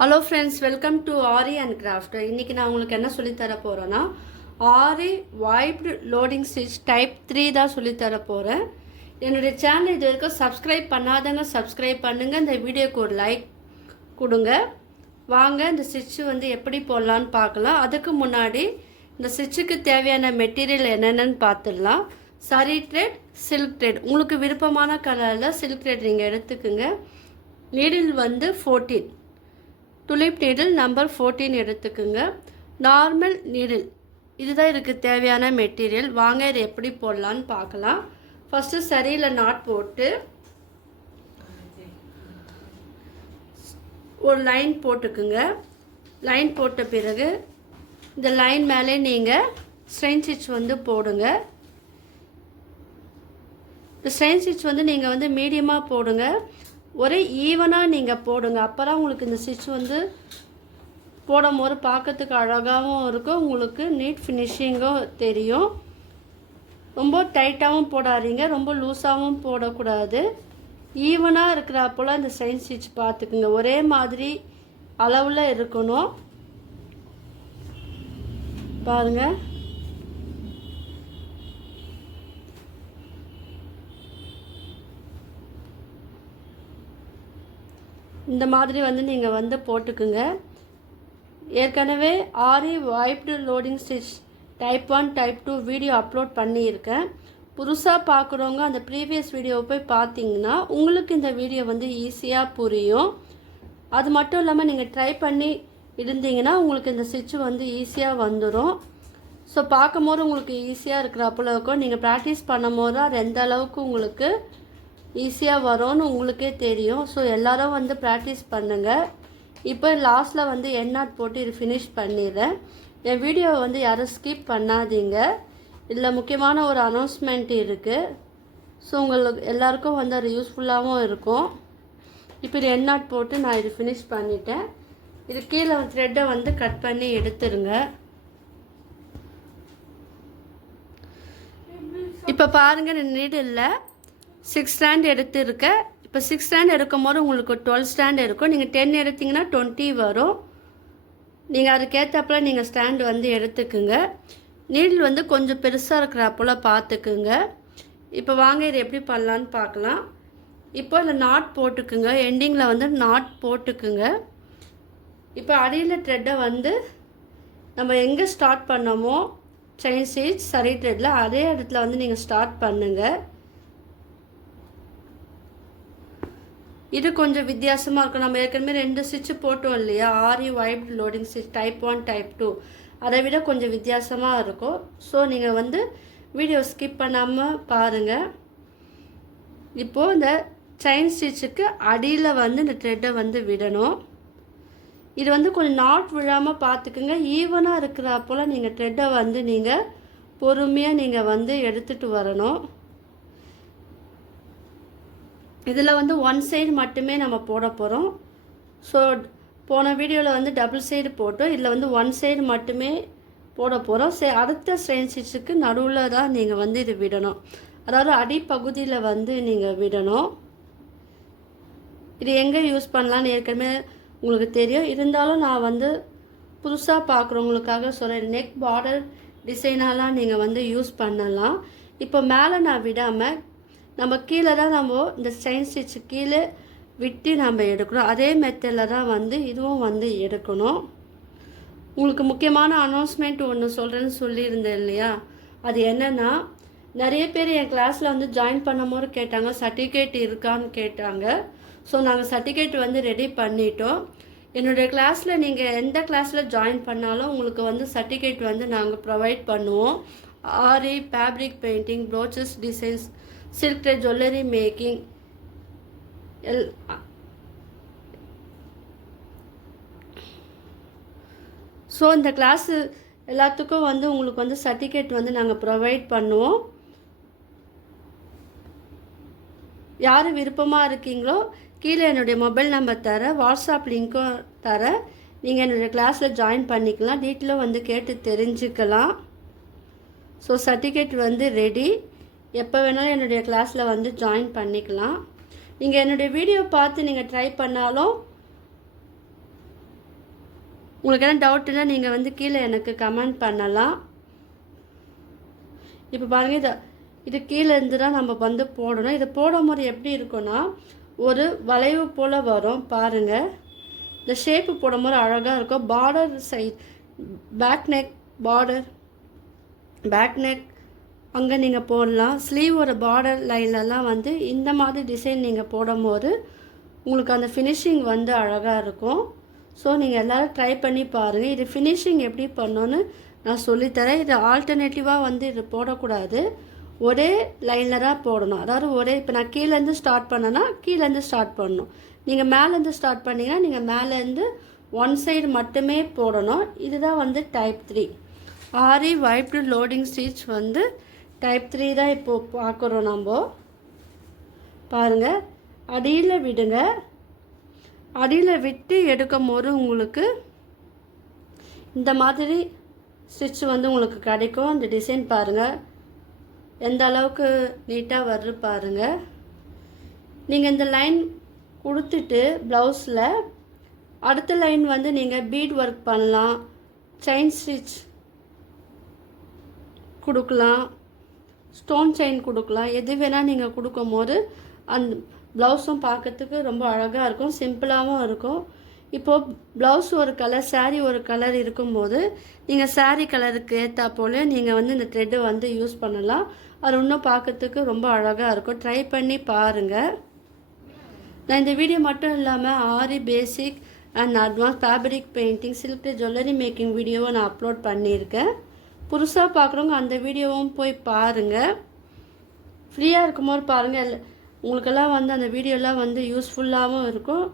Hello friends, welcome to aari and craft. இன்றைக்கி நான் உங்களுக்கு என்ன சொல்லித்தர போகிறேன்னா, ஆரி வைப்டு லோடிங் ஸ்டிச் டைப் 3 தான் சொல்லித்தர போகிறேன். என்னுடைய சேனல் இது வரைக்கும் சப்ஸ்கிரைப் பண்ணாதவங்க சப்ஸ்கிரைப் பண்ணுங்கள். இந்த வீடியோக்கு ஒரு லைக் கொடுங்க. வாங்க இந்த ஸ்டிச்சு எப்படி போடலான்னு பார்க்கலாம். அதுக்கு முன்னாடி இந்த ஸ்டிச்சுக்கு தேவையான மெட்டீரியல் என்னென்னு பார்த்துடலாம். சரி த்ரெட், சில்க் த்ரெட், உங்களுக்கு விருப்பமான கலரில் சில்க் த்ரெட் நீங்கள் எடுத்துக்குங்க. நீடில் 14, துலிப் நீடில் நம்பர் 14 எடுத்துக்குங்க. நார்மல் நீடில், இதுதான் இதுக்கு தேவையான மெட்டீரியல். வாங்க இது எப்படி போடலான்னு பார்க்கலாம். ஃபஸ்ட்டு சரியில் நாட் போட்டு ஒரு லைன் போட்டுக்குங்க. லைன் போட்ட பிறகு இந்த லைன் மேலே நீங்கள் ஸ்ட்ரெயின் ஸ்டிச் போடுங்க. இந்த ஸ்ட்ரெயின் ஸ்டிச் நீங்கள் மீடியமாக போடுங்க. ஒரே ஈவனாக நீங்கள் போடுங்க. அப்போ தான் உங்களுக்கு இந்த ஸ்டிச் போடும் போது பார்க்கறதுக்கு அழகாகவும் இருக்கும், உங்களுக்கு நீட் ஃபினிஷிங்கும் தெரியும். ரொம்ப டைட்டாகவும் போடாதீங்க, ரொம்ப லூஸாகவும் போடக்கூடாது. ஈவனாக இருக்கிறப்போல இந்த ஸ்ட்ரெயின் ஸ்டிச் பார்த்துக்குங்க. ஒரே மாதிரி அளவில் இருக்கணும். பாருங்கள், இந்த மாதிரி நீங்கள் போட்டுக்குங்க. ஏற்கனவே aari whipped loading stitch type 1 type 2 video upload பண்ணியிருக்கேன். புதுசாக பார்க்குறவங்க அந்த ப்ரீவியஸ் வீடியோவை போய் பார்த்தீங்கன்னா உங்களுக்கு இந்த வீடியோ ஈஸியாக புரியும். அது மட்டும் இல்லாமல் நீங்கள் ட்ரை பண்ணி இருந்தீங்கன்னா உங்களுக்கு இந்த ஸ்டிச்சு ஈஸியாக வந்துடும். ஸோ பார்க்கும் போது உங்களுக்கு ஈஸியாக இருக்கிறப்போல இருக்கும். நீங்கள் ப்ராக்டிஸ் பண்ணும் போது அது எந்த அளவுக்கு உங்களுக்கு ஈஸியாக வரும்னு உங்களுக்கே தெரியும். ஸோ எல்லோரும் ப்ராக்டிஸ் பண்ணுங்கள். இப்போ லாஸ்ட்டில் என் நாட் போட்டு இது ஃபினிஷ் பண்ணிடுறேன். என் வீடியோவை யாரும் ஸ்கிப் பண்ணாதீங்க. இதில் முக்கியமான ஒரு அனௌன்ஸ்மெண்ட் இருக்குது. ஸோ உங்களுக்கு எல்லாருக்கும் அது யூஸ்ஃபுல்லாகவும் இருக்கும். இப்போ இது என் நாட் போட்டு நான் இது ஃபினிஷ் பண்ணிட்டேன். இது கீழே த்ரெட்டை கட் பண்ணி எடுத்துருங்க. இப்போ பாருங்கள், நீடில் 6 ஸ்டாண்ட் எடுத்துருக்கேன். இப்போ 6 ஸ்டாண்ட் எடுக்கும் போது உங்களுக்கு 12 ஸ்டாண்ட் இருக்கும். நீங்கள் 10 எடுத்திங்கன்னா 20 வரும். நீங்கள் அதுக்கேற்றப்பல நீங்கள் ஸ்டாண்டு எடுத்துக்குங்க. நீடில் கொஞ்சம் பெருசாக இருக்கிறப்போல பார்த்துக்குங்க. இப்போ வாங்க இது எப்படி பண்ணலான்னு பார்க்கலாம். இப்போ இந்த நாட் போட்டுக்குங்க. எண்டிங்கில் நாட் போட்டுக்குங்க. இப்போ அடியில் த்ரெட்டை நம்ம எங்கே ஸ்டார்ட் பண்ணோமோ செயின் ஸ்டிச் சரி த்ரெட்டில் அதே இடத்துல நீங்கள் ஸ்டார்ட் பண்ணுங்கள். இது கொஞ்சம் வித்தியாசமாக இருக்கும். நம்ம ஏற்கனவே 2 ஸ்டிச்சு போட்டோம் இல்லையா, aari whipped loading stitch type 1 type 2, அதை விட கொஞ்சம் வித்தியாசமாக இருக்கும். ஸோ நீங்கள் வீடியோ ஸ்கிப் பண்ணாமல் பாருங்கள். இப்போது இந்த செயின் ஸ்டிச்சுக்கு அடியில் இந்த த்ரெட்டை விடணும். இது கொஞ்சம் நாட் விழாமல் பார்த்துக்குங்க. ஈவனாக இருக்கிறப்போல நீங்கள் த்ரெட்டை நீங்கள் பொறுமையாக நீங்கள் எடுத்துகிட்டு வரணும். இதில் 1 சைடு மட்டுமே நம்ம போட போகிறோம். ஸோ போன வீடியோவில் டபுள் சைடு போட்டோம். இதில் 1 சைடு மட்டுமே போட போகிறோம். அடுத்த ஸ்ட்ரெயின் ஸ்டிச்சுக்கு நடுவில் தான் நீங்கள் இது விடணும். அதாவது அடிப்பகுதியில் நீங்கள் விடணும். இது எங்கே யூஸ் பண்ணலான்னு ஏற்கனவே உங்களுக்கு தெரியும். இருந்தாலும் நான் புதுசாக பார்க்குறவங்களுக்காக சொல்கிறேன். நெக் பார்டர் டிசைனாலாம் நீங்கள் யூஸ் பண்ணலாம். இப்போ மேலே நான் விடாமல் நம்ம கீழே தான் நம்ம இந்த செயின் ஸ்டிச்சு கீழே விட்டு நம்ம எடுக்கணும். அதே மெத்தடில் தான் இதுவும் எடுக்கணும். உங்களுக்கு முக்கியமான அனௌன்ஸ்மெண்ட் ஒன்று சொல்கிறேன்னு சொல்லியிருந்தேன் இல்லையா, அது என்னென்னா, நிறைய பேர் என் கிளாஸில் ஜாயின் பண்ணும் போது கேட்டாங்க, சர்டிஃபிகேட் இருக்கான்னு கேட்டாங்க. ஸோ நாங்கள் சர்டிஃபிகேட் ரெடி பண்ணிட்டோம். என்னுடைய கிளாஸில் நீங்கள் எந்த கிளாஸில் ஜாயின் பண்ணாலும் உங்களுக்கு சர்டிஃபிகேட் நாங்கள் ப்ரொவைட் பண்ணுவோம். Aari, fabric painting, brooches designs, silk thread, jewellery making so இந்த கிளாஸு எல்லாத்துக்கும் உங்களுக்கு சர்டிஃபிகேட் நாங்கள் ப்ரொவைட் பண்ணுவோம். யார் விருப்பமாக இருக்கீங்களோ கீழே என்னுடைய மொபைல் நம்பர் தரேன், வாட்ஸ்அப் லிங்க்கும் தரேன். நீங்கள் என்னுடைய கிளாஸில் ஜாயின் பண்ணிக்கலாம். டீட்டெயிலும் கேட்டு தெரிஞ்சுக்கலாம். So certificate ready. எப்போ வேணாலும் என்னுடைய கிளாஸில் ஜாயின் பண்ணிக்கலாம். நீங்கள் என்னுடைய வீடியோ பார்த்து நீங்கள் ட்ரை பண்ணாலும் உங்களுக்கு என்ன டவுட்டுன்னா நீங்கள் வந்து கீழே எனக்கு கமெண்ட் பண்ணலாம். இப்போ பாருங்கள், இது கீழே இருந்து தான் நம்ம வந்து போடணும். இதை போடும் போது எப்படி இருக்குன்னா ஒரு வளைவு போல் வரும் பாருங்கள். இந்த ஷேப்பு போடும் போது அழகாக இருக்கும். பார்டர் சைட் பேக் நெக் அங்கே நீங்கள் போடலாம். ஸ்லீவோட பார்டர் லைன்லலாம் வந்து இந்த மாதிரி டிசைன் நீங்கள் போடும் போது உங்களுக்கு அந்த ஃபினிஷிங் வந்து அழகாக இருக்கும். ஸோ நீங்கள் எல்லோரும் ட்ரை பண்ணி பாருங்கள். இது ஃபினிஷிங் எப்படி பண்ணணுன்னு நான் சொல்லித்தரேன். இது ஆல்டர்னேட்டிவாக வந்து இது போடக்கூடாது, ஒரே லைனில் தான் போடணும். அதாவது இப்போ நான் கீழேருந்து ஸ்டார்ட் பண்ணேன்னா கீழேருந்து ஸ்டார்ட் பண்ணணும். நீங்கள் மேலேருந்து ஸ்டார்ட் பண்ணிங்கன்னா நீங்கள் மேலேருந்து ஒன் சைடு மட்டுமே போடணும். இதுதான் வந்து டைப் 3 ஆரி வைப்டு லோடிங் ஸ்டிச் வந்து டைப் 3 தான் இப்போது பார்க்குறோம். நம்ம பாருங்கள், அடியில் விடுங்க. அடியில் விட்டு எடுக்கும் போது உங்களுக்கு இந்த மாதிரி ஸ்டிச் வந்து உங்களுக்கு கிடைக்கும். அந்த டிசைன் பாருங்கள் எந்த அளவுக்கு நீட்டாக வருது பாருங்கள். நீங்கள் இந்த லைன் கொடுத்துட்டு ப்ளவுஸில் அடுத்த லைன் வந்து நீங்கள் பீட் ஒர்க் பண்ணலாம், செயின் ஸ்டிச் கொடுக்கலாம், ஸ்டோன் செயின் கொடுக்கலாம். எது வேணால் நீங்கள் கொடுக்கும் போது அந்த ப்ளவுஸும் பார்க்கறதுக்கு ரொம்ப அழகாக இருக்கும், சிம்பிளாகவும் இருக்கும். இப்போது ப்ளவுஸ் ஒரு கலர், சாரீ ஒரு கலர் இருக்கும்போது நீங்கள் சாரீ கலருக்கு ஏற்றா போல் நீங்கள் வந்து இந்த த்ரெட்டு வந்து யூஸ் பண்ணலாம். அது இன்னும் பார்க்கறதுக்கு ரொம்ப அழகாக இருக்கும். ட்ரை பண்ணி பாருங்கள். நான் இந்த வீடியோ மட்டும் இல்லாமல் aari basic and advance fabric painting, silk jewellery making வீடியோவை நான் அப்லோட் பண்ணியிருக்கேன். புதுசாக பார்க்குறவங்க அந்த வீடியோவும் போய் பாருங்கள். ஃப்ரீயாக இருக்கும்போது பாருங்கள். உங்களுக்கெல்லாம் வந்து அந்த வீடியோலாம் வந்து யூஸ்ஃபுல்லாகவும் இருக்கும்.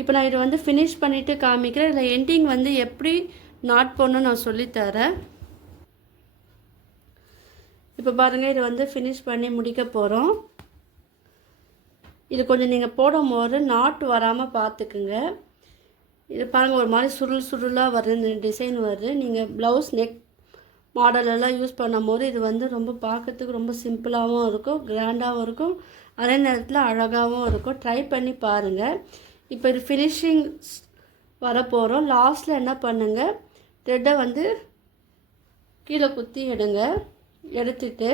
இப்போ நான் இதை வந்து ஃபினிஷ் பண்ணிவிட்டு காமிக்கிறேன். இதில் எண்டிங் வந்து எப்படி நாட் போடணும்னு நான் சொல்லித்தரேன். இப்போ பாருங்கள், இதை வந்து ஃபினிஷ் பண்ணி முடிக்க போகிறோம். இது கொஞ்சம் நீங்கள் போடும் போது நாட் வராமல் பார்த்துக்குங்க. இது பாருங்கள், ஒரு மாதிரி சுருளாக வருது, இந்த டிசைன் வருது. நீங்கள் ப்ளவுஸ் நெக் மாடலெல்லாம் யூஸ் பண்ணும் போது இது வந்து ரொம்ப பார்க்கறதுக்கு ரொம்ப சிம்பிளாகவும் இருக்கும், கிராண்டாகவும் இருக்கும், அதே நேரத்தில் அழகாகவும் இருக்கும். ட்ரை பண்ணி பாருங்கள். இப்போ இது ஃபினிஷிங் வரப்போகிறோம். லாஸ்ட்டில் என்ன பண்ணுங்கள், த்ரெட்டை வந்து கீழே குத்தி எடுத்துட்டு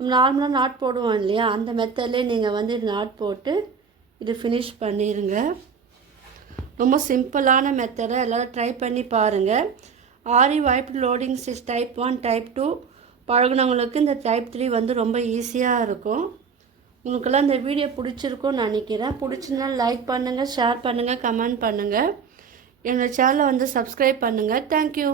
நார்மலாக நாட் போடுவோம் இல்லையா, அந்த மெத்தட்லேயே நீங்கள் வந்து நாட் போட்டு இது ஃபினிஷ் பண்ணிடுங்க. ரொம்ப சிம்பிளான மெத்தடை எல்லோரும் ட்ரை பண்ணி பாருங்கள். Aari whipped loading stitch type 1 type 2 பழகுனவங்களுக்கு இந்த டைப் 3 வந்து ரொம்ப ஈஸியாக இருக்கும். உங்களுக்கெல்லாம் இந்த வீடியோ பிடிச்சிருக்கும்னு நினைக்கிறேன். பிடிச்சிருந்தா லைக் பண்ணுங்கள், ஷேர் பண்ணுங்கள், கமெண்ட் பண்ணுங்கள். என்னோடய சேனலை வந்து சப்ஸ்கிரைப் பண்ணுங்கள். தேங்க்யூ.